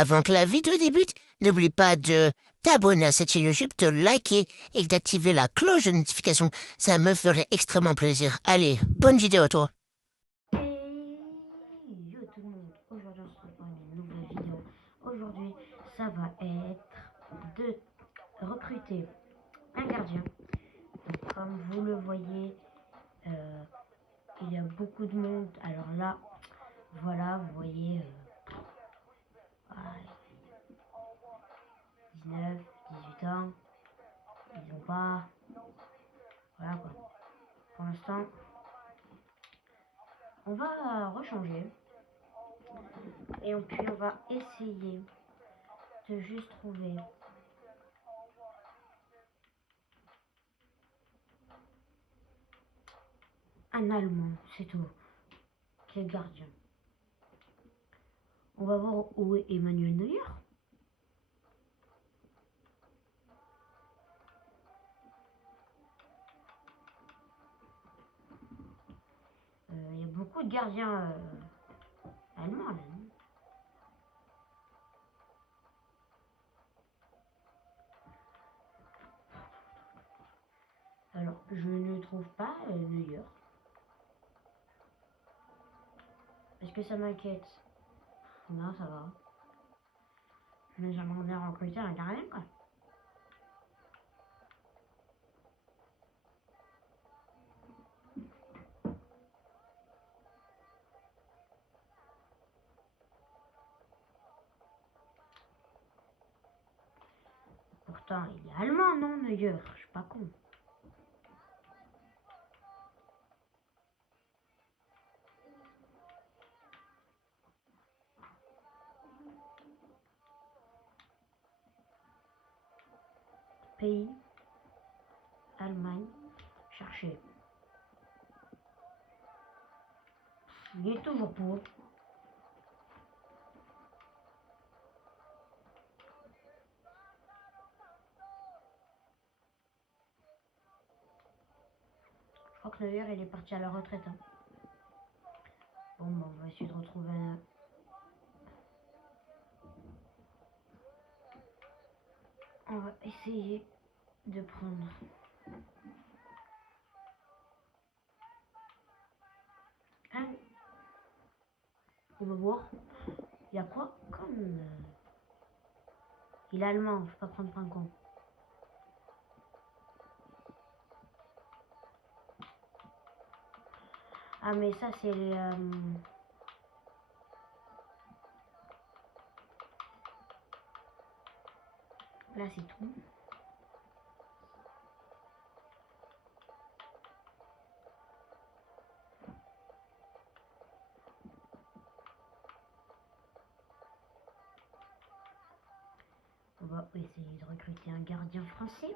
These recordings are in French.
Avant que la vidéo débute, n'oublie pas de t'abonner à cette chaîne YouTube, de liker et d'activer la cloche de notification. Ça me ferait extrêmement plaisir. Allez, bonne vidéo à toi. Hey yo tout le monde, aujourd'hui on se retrouve pour une nouvelle vidéo. Aujourd'hui ça va être de recruter un gardien. Donc, comme vous le voyez, euh, il y a beaucoup de monde. Alors là, voilà, vous voyez, ouais, 19, 18 ans, ils ont pas, voilà quoi. Pour l'instant, on va rechanger et puis on va essayer de juste trouver un Allemand, c'est tout, qui est gardien. On va voir où est Emmanuel Neuer. Il y a beaucoup de gardiens allemands là. Alors, je ne trouve pas Neuer. Est-ce que ça m'inquiète? Non, ça va. Mais j'aimerais bien recruter un gardien, quoi. Pourtant, il est allemand, non, Neuer? Je suis pas con. Pays, Allemagne, chercher. Il est toujours pour. Je crois que Neuer, il est parti à la retraite. Hein. Bon, on va essayer de retrouver un... On va essayer de prendre un... On va voir. Il y a quoi comme... Il est allemand, faut pas prendre pour un con. Ah, mais ça, c'est les... Là, c'est tout. On va essayer de recruter un gardien français.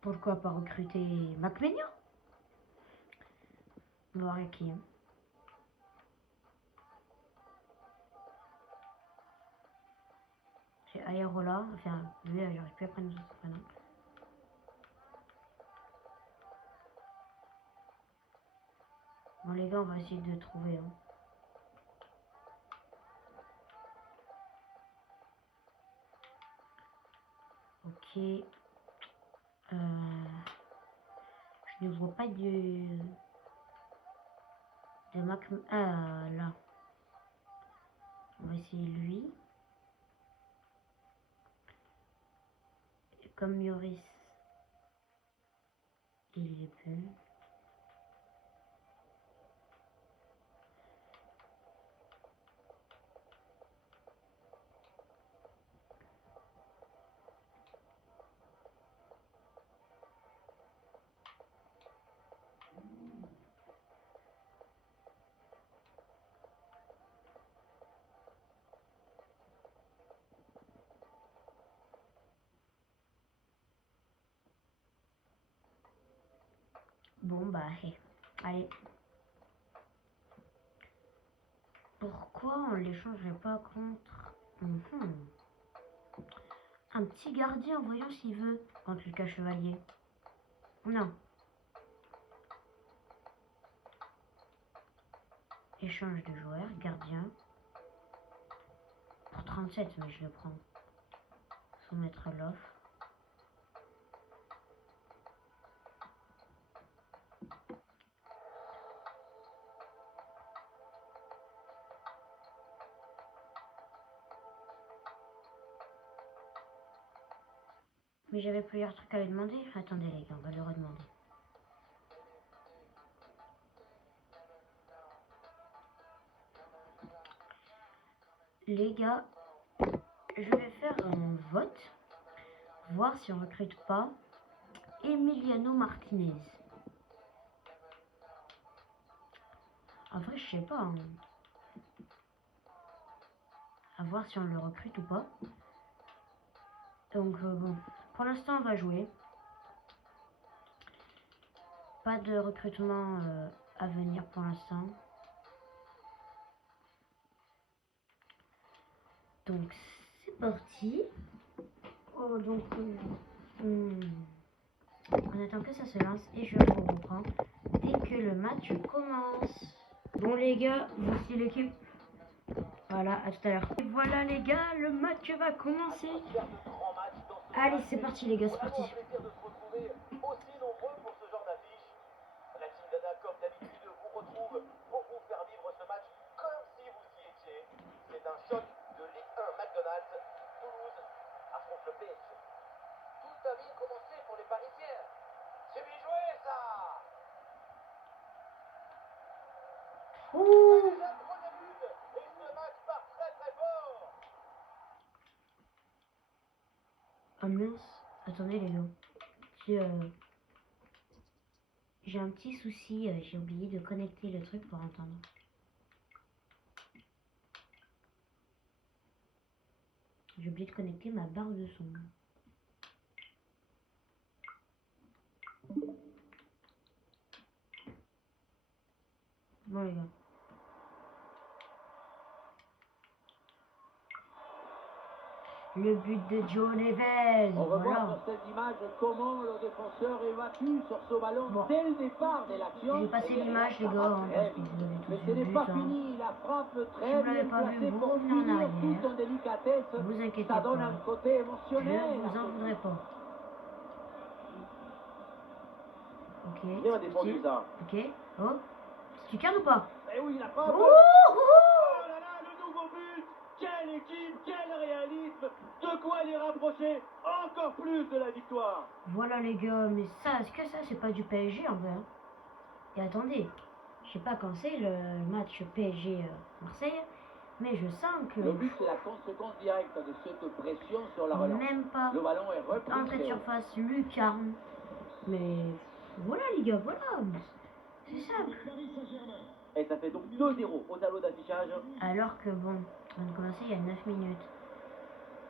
Pourquoi pas recruter Macmenia? On va voir qui. J'ai Aerola. Enfin, lui, j'aurais pu apprendre son prénom. Bon, les gars, on va essayer de trouver. Hein. Ok. Je ne vois pas de Mac. Ah, là. On va essayer lui. Comme Yoris, il est peu. Bon, bah, hey. Allez. Pourquoi on ne l'échangerait pas contre un petit gardien? Voyons s'il veut. Contre le cas chevalier. Non. Échange de joueurs, gardien. 37, mais je le prends. Sans mettre l'offre. Mais j'avais plusieurs trucs à lui demander. Attendez les gars, on va lui redemander. Les gars, je vais faire un vote. Voir si on recrute pas Emiliano Martinez. En vrai, je sais pas. Hein. À voir si on le recrute ou pas. Donc bon, pour l'instant on va jouer. Pas de recrutement à venir pour l'instant. Donc c'est parti. Oh, donc on attend que ça se lance et je vous reprends dès que le match commence. Bon les gars, voici l'équipe. Voilà, à tout à l'heure. Et voilà les gars, le match va commencer. Allez, c'est parti les gars, c'est parti. C'est un choc de Ligue 1 McDonald's. Toulouse affronte le PSG. Tout a bien commencé pour les Parisiens. C'est bien joué ça. Ouh. La première but et ce match part très très fort. Ah mince, attendez les gars. J'ai un petit souci, j'ai oublié de connecter le truc pour entendre. J'ai oublié de connecter ma barre de son. Bon les gars. Le but de Joe Neves. On revoit Voilà. sur cette image comment le défenseur évacue sur ce ballon dès le départ de l'action. J'ai passé l'image les gars, hein, parce que vous avez Mais tous ce vu le n'est but. pas Hein. fini, la frappe Si très vous bien l'avez pas vu, placée vous pour revenez en finir arrière. tout en délicatesse. Vous inquiétez Ça donne pas. un côté émotionnel. Je vous en voudrais pas. Ok. Bien défendu ça. Ok. Oh. Tu calmes ou pas? Eh oui, la frappe. Oh, Oh là là, le nouveau but. Quelle équipe, quel réalisme. De quoi les rapprocher encore plus de la victoire. Voilà les gars, mais ça, est-ce que ça c'est pas du PSG en vrai? Et attendez, je sais pas quand c'est le match PSG Marseille, mais je sens que Le but, c'est la conséquence directe de cette pression sur la relance. même pas Le ballon est repris. entrée de surface lucarne. Mais voilà les gars, voilà. C'est simple. Et ça fait donc 2-0 au tableau d'affichage. Alors que bon, on a commencé il y a 9 minutes.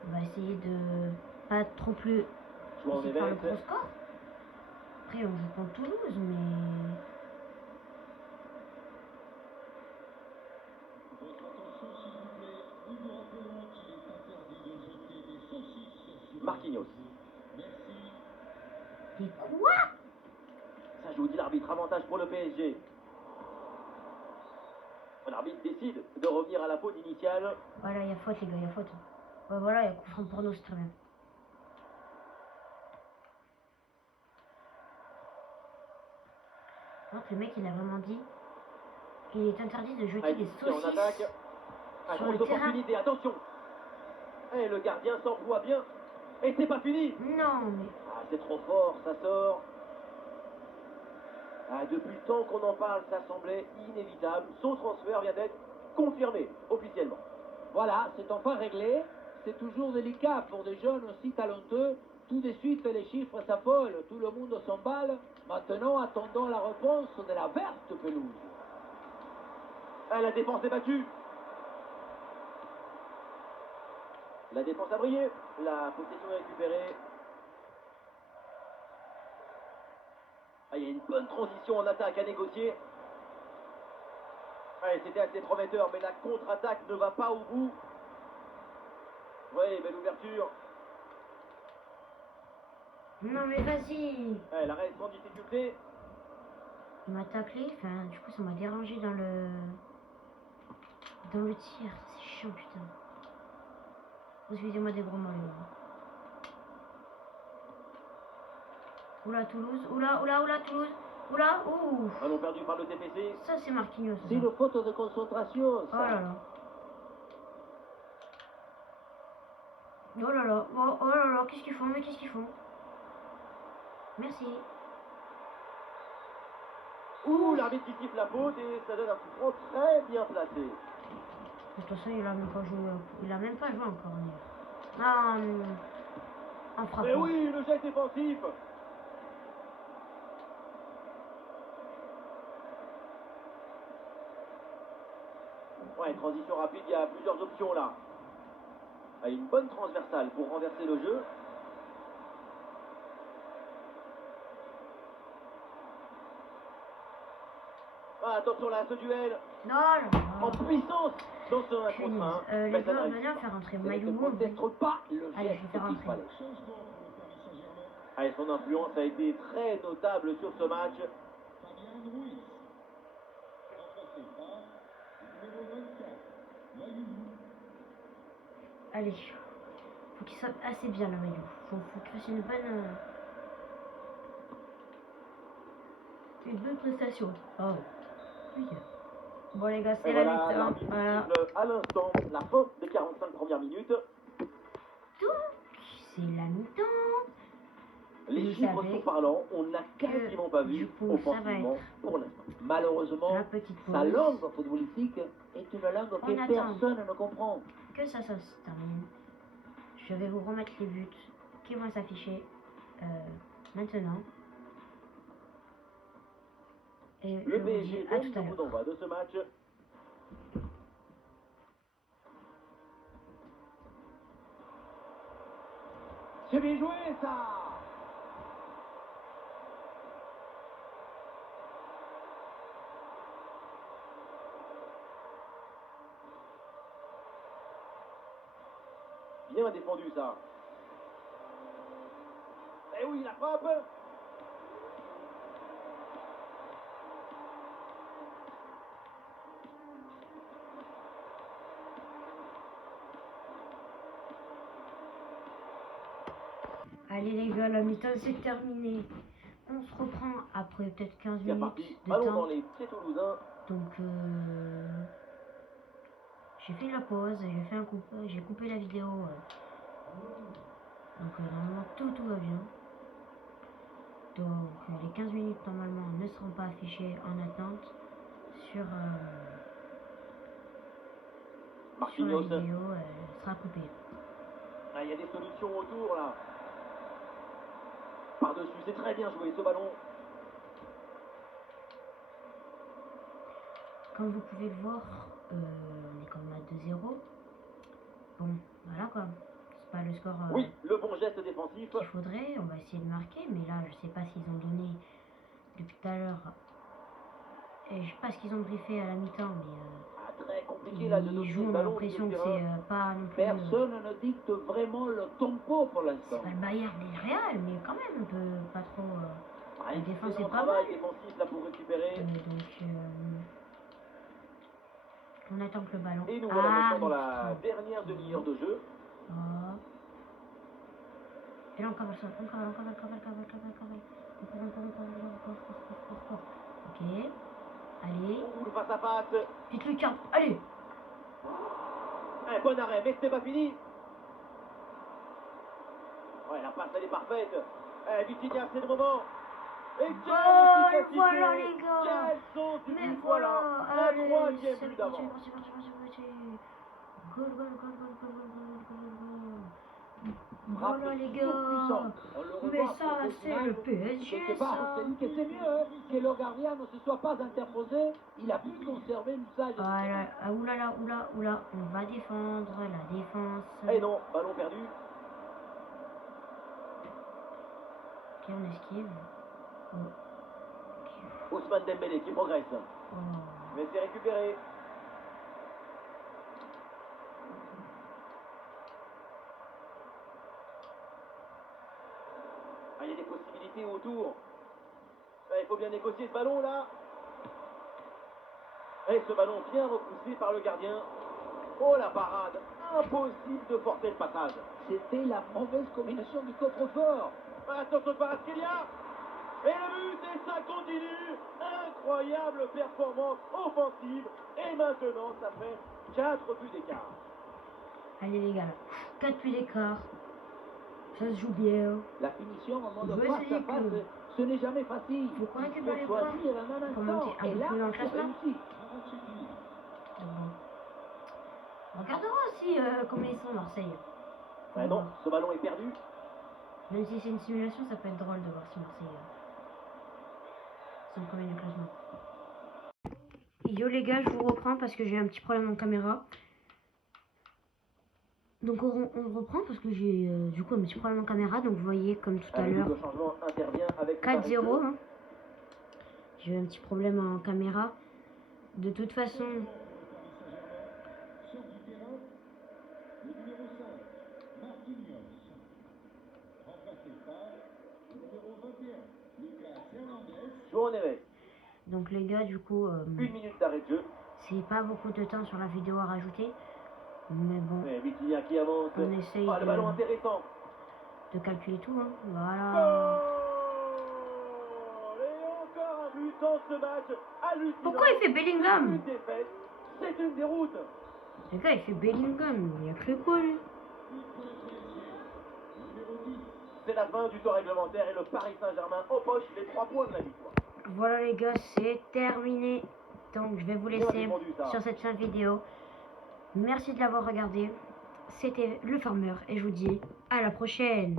On va essayer de pas trop plus Joueur essayer de faire le Neves. gros score. Après on joue contre Toulouse, mais Marquinhos. et quoi? Ça joue, dit l'arbitre, avantage pour le PSG. L'arbitre décide de revenir à la faute initiale. Voilà, il y a faute les gars, il y a faute. Ouais, voilà, il y a coup franc pour nous, c'est très bien. Donc le mec il a vraiment dit qu'il est interdit de jeter des En attaque. saucisses À sur grosse le terrain. opportunité, attention. Et le gardien s'emploie bien. Et c'est pas fini. Non mais Ah, c'est trop fort, ça sort. Ah, depuis le temps qu'on en parle, ça semblait inévitable. Son transfert vient d'être confirmé officiellement. Voilà, c'est enfin réglé. C'est toujours délicat pour des jeunes aussi talentueux. Tout de suite, les chiffres s'affolent, tout le monde s'emballe. Maintenant, attendons la réponse de la verte pelouse. Ah, la défense est battue. La défense a brillé. La possession est récupérée. Ah, il y a une bonne transition en attaque à négocier. Ouais, c'était assez prometteur, mais la contre-attaque ne va pas au bout. Oui, belle ouverture. non mais vas-y. Ouais, l'arrêt sans difficulté. Il m'a taclé, enfin du coup ça m'a dérangé dans le tir. C'est chiant putain. Excusez-moi des gros mots, les gars. Oula, Toulouse. Oula, Toulouse. Oula, ouh. Ballon perdu par le TPC. Ça, c'est Marquinhos. C'est une faute de concentration, Oh ça. là là. Oh là là. Oh là là. Qu'est-ce qu'ils font? Mais qu'est-ce qu'ils font? Merci. Ouh, l'arbitre qui siffle la faute et ça donne un coup franc très bien placé. De toute façon, il a même pas joué. Il a même pas joué encore. Ah, en frappant. Mais oui, le geste défensif. Ouais, transition rapide, il y a plusieurs options là. Ah, une bonne transversale pour renverser le jeu. Ah, attention là, ce duel Non, là, en puissance dans ce 1 punaise. contre 1. Les gars, venez faire rentrer Ce Maïlou. n'était peut-être pas le Allez, je geste vais faire qu'il rentrer. fallait. Allez, son influence a été très notable sur ce match. Allez. Faut qu'il soit assez bien, le Maïlou. Faut qu'il fasse une bonne prestation. Oh. Oui. Bon, les gars, c'est Et la voilà, mi-temps. l'arbitre Voilà. siffle à l'instant la fin des 45 premières minutes. Donc, c'est la mi-temps. Les Vous chiffres savez sont parlants, on n'a quasiment pas vu du coup, ça va offensivement être pour l'instant. Malheureusement, la petite pause. sa langue footballistique est une langue On que attend. personne ne comprend. Que ça se termine. Je vais vous remettre les buts qui vont s'afficher maintenant. Et je Le vous PSG dis à donne tout à le coup l'heure. d'envoi de ce match. C'est bien joué, ça. Bien défendu ça. Et oui, la frappe. Allez les gars, la mi-temps c'est terminé. On se reprend après peut-être 15 C'est minutes reparti. de Ballon temps. dans les pieds toulousains. Donc j'ai fait la pause, j'ai coupé la vidéo. Donc normalement tout va bien. Donc les 15 minutes normalement ne seront pas affichées en attente sur la Marquinhos. vidéo, elle sera coupée. Ah, il y a des solutions autour là. Par-dessus, c'est très bien joué ce ballon. Comme vous pouvez le voir, on est quand même à 2-0. Bon, voilà quoi. C'est pas le score Oui, le bon geste défensif. qu'il faudrait. On va essayer de marquer, mais là, je sais pas s'ils ont donné depuis tout à l'heure. Et je sais pas ce qu'ils ont briefé à la mi-temps, mais Ah, très compliqué là de ils dominer jouent, le on a ballon. l'impression que milieu de c'est terrain. pas non plus. Personne ne dicte vraiment le tempo pour C'est l'instant. pas le Bayern ni le Real, mais quand même, on peut pas trop. Ah, La il défense fait est son pas travail mal. défensif là pour récupérer. Donc, on attend que le ballon Et nous voilà maintenant dans la arrive. dernière demi-heure de jeu. Hop. Et là, on cavale ça. On cavale. Encore. Ok. Allez. Ouh, le face à face. Petite lucarne. Allez. Un bon arrêt, mais c'était pas fini. Ouais, la passe elle est parfaite. Eh, Vitinha, c'est le moment. Et quelle efficacité. Voilà les gars. Quel sens du Mais but, voilà. Un Allez. troisième C'est but parti. d'avance. Goal. Frappe Voilà les surpuissante. gars. On le Mais revoit ça, pour ce c'est final. le PSG, Quelque part, ça. on s'est dit que c'est mieux hein, que le gardien ne se soit pas interposé. Il a pu conserver l'usage. Voilà. Ah, oulala. On va défendre la défense. Eh non, ballon perdu. Ok, on esquive. Oh. Ousmane Dembélé qui progresse. Oh. Mais c'est récupéré. Ah, il y a des possibilités autour. Il faut bien négocier ce ballon là. Et ce ballon bien repoussé par le gardien. Oh la parade. Impossible de forcer le passage. C'était la mauvaise combinaison du coffre-fort. Attention de Kvaratskhelia. Et le but, et ça continue. Incroyable performance offensive. Et maintenant, ça fait 4 buts d'écart. Allez les gars, 4 buts d'écart. Ça se joue bien. La finition en mode Je face sais à face, que- ce n'est jamais facile. Faut qu'on récupère les Il faut points choisir en un pour instant. monter un Et peu là, plus dans le c'est classement. réussi. Donc bon. On regardera aussi comment ils sont Marseille. Ouais, non, ce ballon est perdu. Même si c'est une simulation, ça peut être drôle de voir si Marseille sont combien du classement. Yo les gars, je vous reprends parce que j'ai un petit problème en caméra. Donc on reprend parce que j'ai du coup un petit problème en caméra. Donc vous voyez comme tout à Allez, l'heure le changement intervient avec 4-0. Hein. J'ai eu un petit problème en caméra. De toute façon, Jouons en éveil. donc les gars, du coup, 1 minute d'arrêt de jeu. c'est pas beaucoup de temps sur la vidéo à rajouter. Mais bon, Et Vitinha qui avance. on essaye Ah, le ballon intéressant. de calculer tout. Hein. Goal. Voilà. Et encore un but dans ce match hallucinant. Pourquoi il fait Bellingham? Une défaite, c'est une déroute. Les gars, il fait Bellingham. Il a cru quoi lui? C'est la fin du temps réglementaire et le Paris Saint-Germain empoche les 3 points de la victoire. Voilà les gars, c'est terminé. Donc je vais vous laisser répondu, ça. sur cette fin de vidéo. Merci de l'avoir regardé. C'était le Farmer et je vous dis à la prochaine.